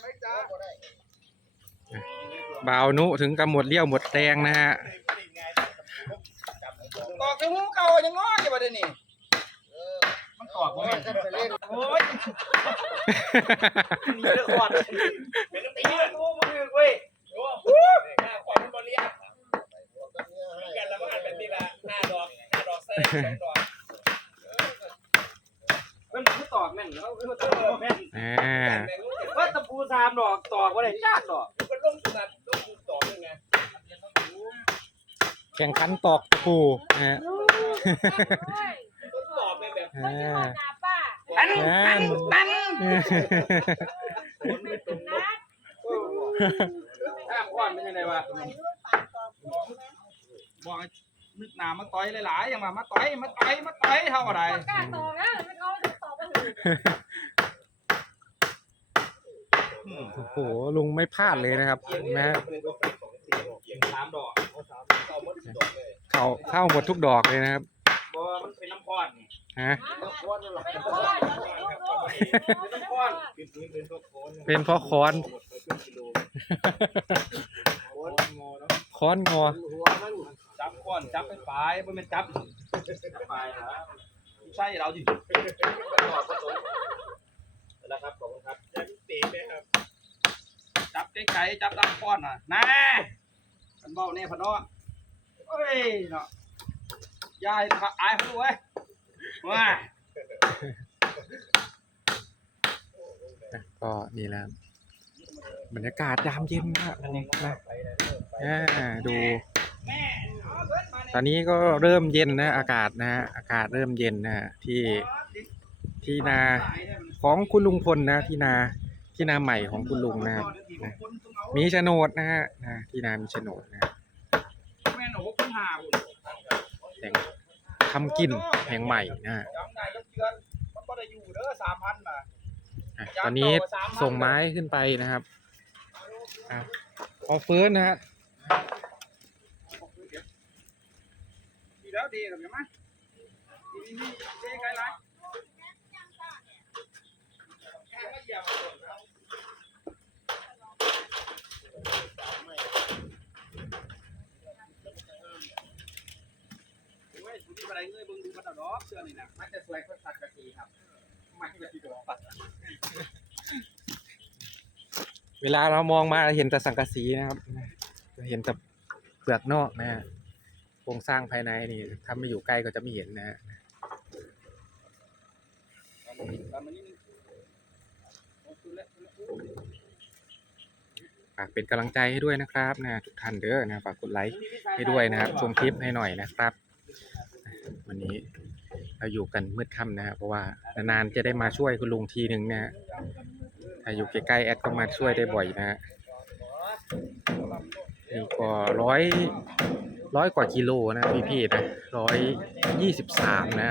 ไหมจ๊ะบ่าวนุถึงกับหมดเลี้ยวหมดแรงนะฮะตอกยังงูเก่ายังงออยู่บ่ได้นี่มันตอกบ่แม่นโอ้ยนี่เรื่องควันเป็นตีเลยงูมันคือเว้ยโอ้โหหน้าควันมันบ่เรียบกันแล้วมันแบบนี้ละหน้าดอกหน้าดอกใส่สองดอกมันคือตอกแม่นแล้วมันตอกแม่นอ่า ว่าตะปูสามดอกตอกบ่าได้จักดอกมันลงขนาดลงตอกยังไงแข่งขันตอกตะปูนะฮะตอกแบบอ่าอันอันอันข้ามก้อนเป็นยังไงวะบอกนึกหนามาต่อยหลายๆอย่างมามาต่อยมาต่อยมาต่อยเท่าอะไรกล้าตอบนะไม่เขาจะตอบไป โอ้โหลุงไม่พลาดเลยนะครับเห็นะสามดอกเข้าเข้าหมดทุกดอกเลยนะครับบ่มันเป็นน้ำก้อนนี่ฮะ เป็นก้อนเป็นก้อนเป็นน้ำก้อนเป็นเพราะค้อนค้อนงอจับก้อนจับไปปลายบ่แม่นจับจับปลายนะใช่เราดิแล้วครับขอบคุณครับ ใจับไกลๆจับลำก้อนน่ะน่ามันเบาแน่พะเนาะเอ้ยเนาะยายอายเขาดูเว้ยว้าก็นี่แหละบรรยากาศยามเย็นนะนะอ่าดูแม่เอาดมานี่ตอนนี้ก็เริ่มเย็นนะอากาศนะฮะอากาศเริ่มเย็นนะที่ที่นาของคุณลุงพลนะที่นา ที่นาใหม่ของคุณลุงนะครับนะมีโฉนดนะฮะนะที่นามีโฉนดนะแม่นโอ้โหคุณหาคุณแห่งทำกินแห่งใหม่นะฮะอะตอนนี้ส่งไม้ขึ้นไปนะครับอะพอฟื้นนะฮะดีแล้วดีกับยังไหมดีดีดีเจ๊ไกลไรอะไร เงยเบิ่งดูกเสื้อนี่นะมันจะสวยกว่าสักกะสีครับ มันจะดีกว่าเวลาเรามองมาเห็นแต่สังกะสีนะครับจะเห็นแต่เปลือกนอกนะฮะโครงสร้างภายในนี่ถ้าไม่อยู่ใกล้ก็จะไม่เห็นนะฮะฝากเป็นกำลังใจให้ด้วยนะครับนะทุกท่านเด้อนะฝากกดไลค์ให้ด้วยนะครับชมคลิปให้หน่อยนะครับ วันนี้เราอยู่กันมืดค่ำนะครับเพราะว่านานๆจะได้มาช่วยคุณลุงทีหนึ่งนะฮะถ้าอยู่ใกล้ๆแอดก็มาช่วยได้บ่อยนะฮะนี่ก็ร้อยร้อยกว่ากิโลนะพี่ๆนะร้อยยี่สิบสามนะ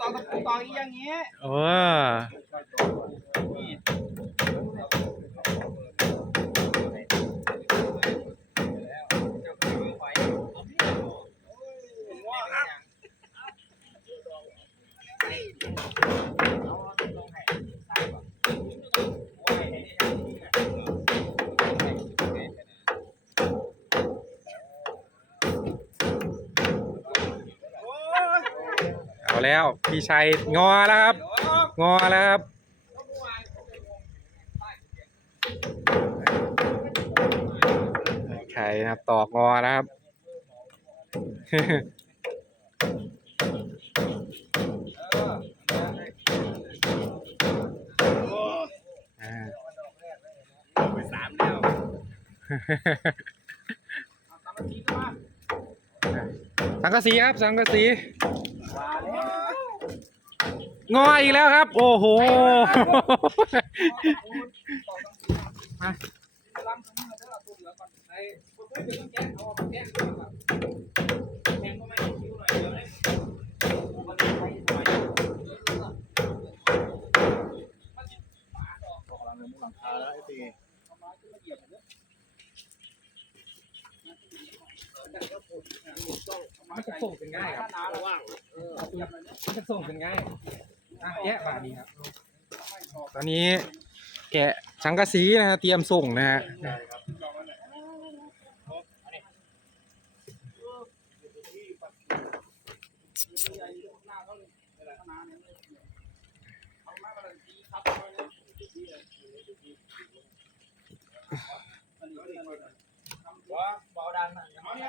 ตอนตะปูตอนนี้อย่างเงี้ยโอ้ เอาแล้วพี่ชัยงอแล้วครับ งอแล้วครับไข่นะครับตอกงอแล้วครับ อ่า ไปสามแล้วตามมาทีก็มา สังกะสีครับ สังกะสีว่าแล้วงออีกแล้วครับ โอ้โหมาล้าง มันจะส่งเป็นง่ายครับมันจะส่งเป็นง่ายอะแกะบาทนี้ครับ ตอนนี้แกะสังกะสีนะฮะเตรียมส่งนะฮะ ว่าเบาดัน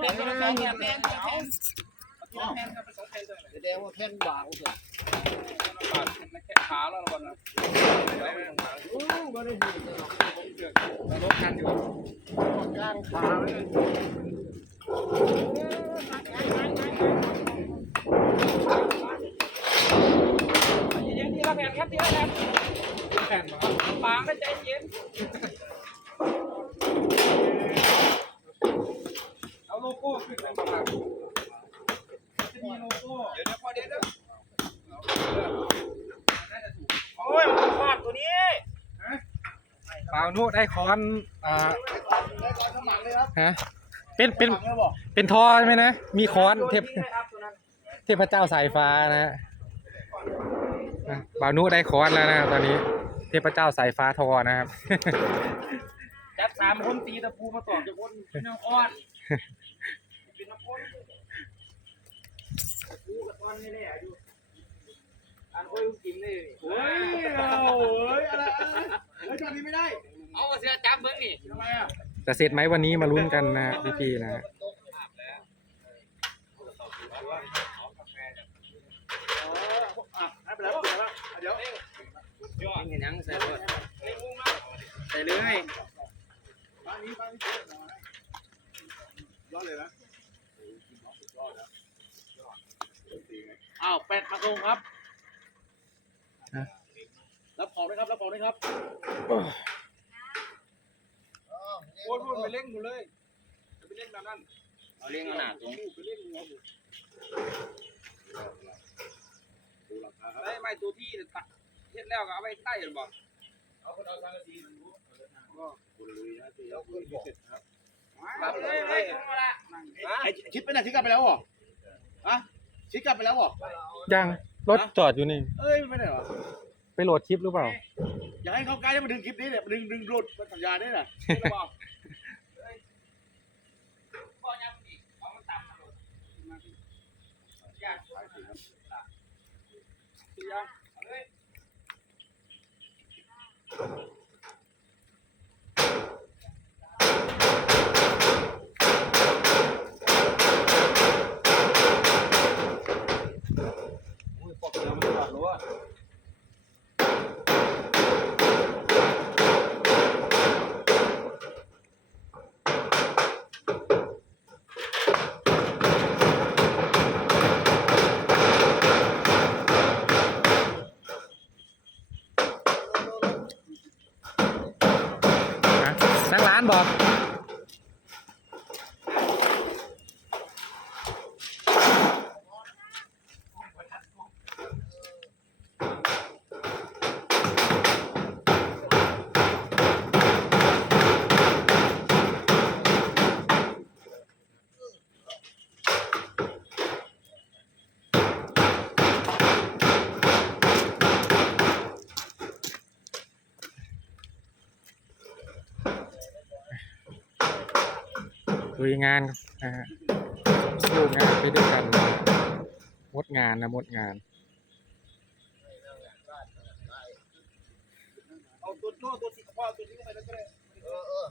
แผ่นทีละแผ่นทีละแผ่นครันสองแผ่นเลยแสดงว่าแผ่นบางสุดบาทแค่ขาแล้วบ่นะอู้บ่ได้ดีตลอดเราลบกันอยู่กลางขาเลย เย็นทีละแผ่นครับทีละแผ่นแผ่นมาปางได้ใจเย็น เอาโลโก้ขึ้นไปบ้างจะมีโลโก้ เดี๋ยวเดี๋ยวพอเดี๋ยวเดี๋ยวโอ้ยมันพลาดตัวนี้เปล่านุได้คอนอ่าเลยครับฮะเป็นเป็นเป็นทอใช่ไหมนะ มีคอนเทพ เทพเจ้าสายฟ้านะฮะนะเปล่านุได้คอนแล้วนะครับตอนนี้ เทพเจ้าสายฟ้าทอนะครับจัดสามคนตีตะปูมาตอกจากคนน้ำอ้อนเป็นน้ำอ้อนตะปูกับอ้อนนี่แหละอยู่อันค่อยกินเลยเฮ้ยโอ้ยอะไรเฮ้ยตอนนี้ไม่ได้ เอาเสียจับเบิ้งนี่ทำไมอะจะเสร็จไหมวันนี้มาลุ้นกันนะพี่ๆนะฮะ อะให้ไปแล้ว เดี๋ยวแล้วเดี๋ยวยอดเห็นยังใส่เลยใส่เลยบ้านนี้บ้านนี้ยอดเลยนะอ้าวเป็ดมาลงครับรับของด้วยครับรับของด้วยครับโอ้ยไปเล่นกูเลยไปเล่นแบบนั้นเอาเล่นขนาดตรงไปเล่นหัว บุได้ไม่ตัวที่ตัดเฮ็ดแล้วก็เอาไปใต้หรือบ่เอาคนเอาสังกะสีมันรู้ครับเลยเลยมาละไอ้ชิดไปไหนชิดกลับไปแล้วเหรอฮะชิดกลับไปแล้วเหรอยังรถจอดอยู่นี่ เอ้ยไม่ได้เหรอไปโหลดคลิปหรือเปล่า อยากให้เขาใกล้ได้มาดึงคลิปนี้เนี่ยมาดึงดึงรุดสัญญาได้น่ะ Yeah. านบอก ลุยงานนะฮะสู้งานไปด้วยกันหมดงานนะหมดงาน เอาตัวโน้ตัวที่พ่อตัวนี้ไปแล้วก็ได้ เออเออ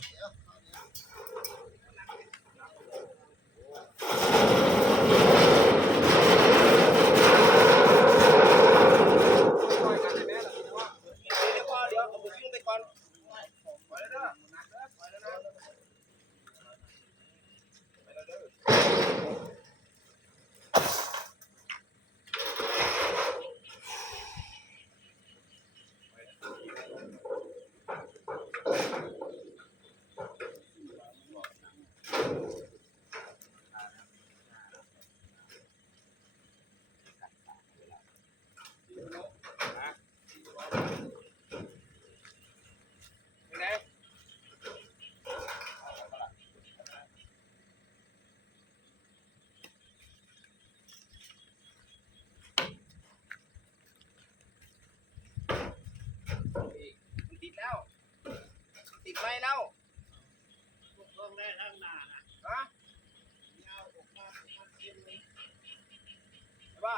ป้า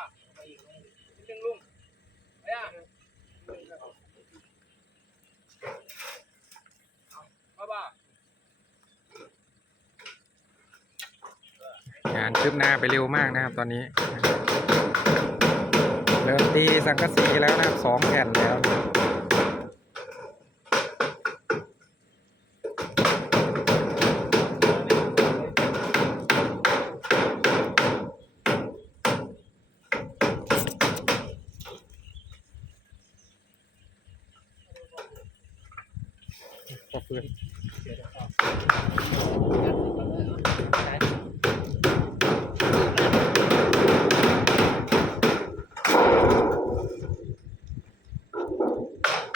หนึ่งลุง ไปอะป้าป้างานคืบหน้าไปเร็วมากนะครับตอนนี้ เริ่มตีสังกะสีแล้วนะครับสองแผ่นแล้ว พอฟื้น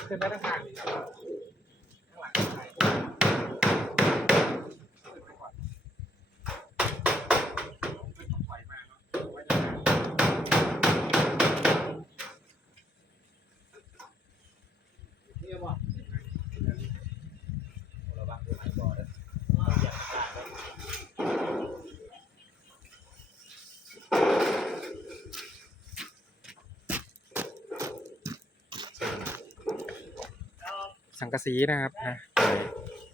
ขึ้นไปทางข้างนี่ครับข้างหลังข้างในขึ้นไปก่อนขึ้นต้องถอยมาเนาะไว้ด้านหน้า นี่บ่ระวังตัวไหนบ่เด้อ สังกะสีนะครับนะ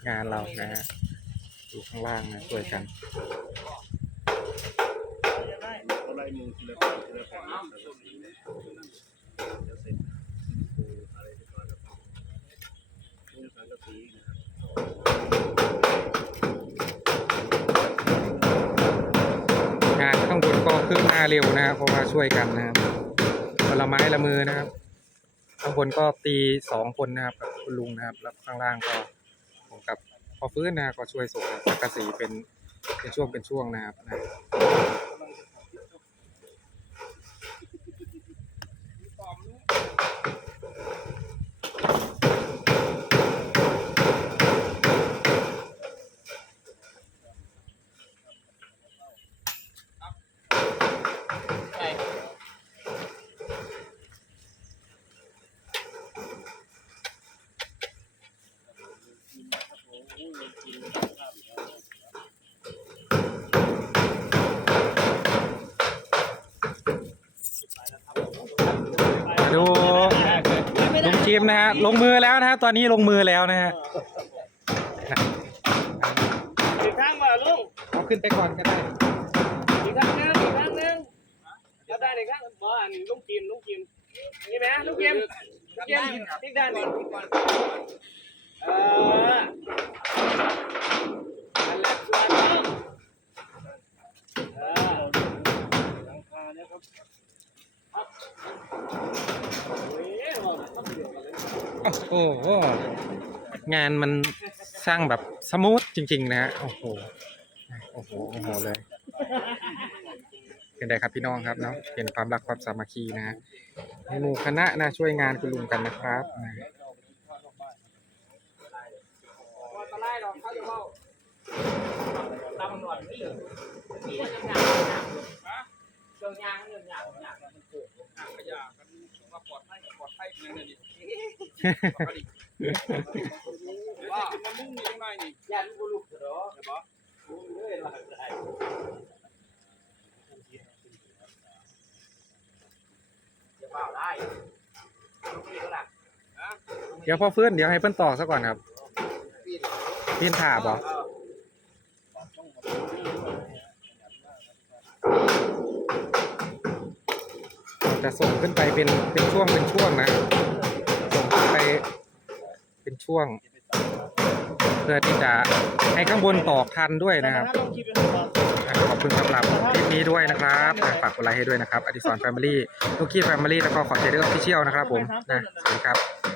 งานเรานะฮะอยู่ข้างล่างนะช่วยกันอะไรมือทีละคนทั้งครับงานข้างบนก็คืบหน้าเร็วนะครับเพราะว่าช่วยกันนะครับละไม้ละมือนะครับ ข้างบนก็ตีสองคนนะครับ คุณลุงนะครับ แล้วข้างล่างก็ผมกับพอฟื้นนะก็ช่วยส่งสังกะสีเป็นเป็นช่วงเป็นช่วงนะครับนะ ตอมลูก มาดู ลุงจิมนะฮะลงมือแล้วนะฮะตอนนี้ลงมือแล้วนะฮะอีกครั้งมาลุงเอาขึ้นไปก่อนก็ได้อีกครั้งนึงอีกครั้งนึงก็ได้อีกครั้งบ่อันลุงกิมลุงกิมนี่ไหมลุงกิมลุงกิมอีกด้านหนึ่งเอออันแรกส่วนลุงเออ หลังคาเนี่ยครับ เฮ้ยบอกนะต้องเดียวกันเลย โอ้โหงานมันสร้างแบบสมูทจริง ๆ นะฮะโอ้โหโอ้โหโอ้โหเลยเป็นไงครับพี่น้องครับเนาะเห็นความรักความสามัคคีนะฮะหมู่คณะนะช่วยงานคุณลุงกันนะครับนะตะไลหรอกเขาจะเล่าตามมันหน่อยไม่เหลือมีเรื่องยางฮะเรื่องยางเรื่องยางเรื่องยางมันเกิดทางขยะกัน มาปลอดภัยปลอดภัยเนี่ยนี่ว่ามันมุ่งอยู่ข้างในนี่ยันกูลุกเถอใช่ปะโอ้ยหลักได้จะเปล่าได้นี่ก็หลักฮะเดี๋ยวพอฟื้นเดี๋ยวให้เพิ่นต่อซะก่อนครับ พี่นถาบอ จะส่งขึ้นไปเป็นเป็นช่วงเป็นช่วงนะ ส่งขึ้นไปเป็นช่วง เพื่อที่จะให้ข้างบนตอกทันด้วยนะครับขอบคุณสำหรับคลิปนี้ด้วยนะครับฝากกดไลค์ให้ด้วยนะครับอดิสรแฟมิลี่ลูกคี้แฟมิลี่แล้วก็ขอเจเดอร์ออฟฟิเชียลนะครับผมนะสวัสดีครับ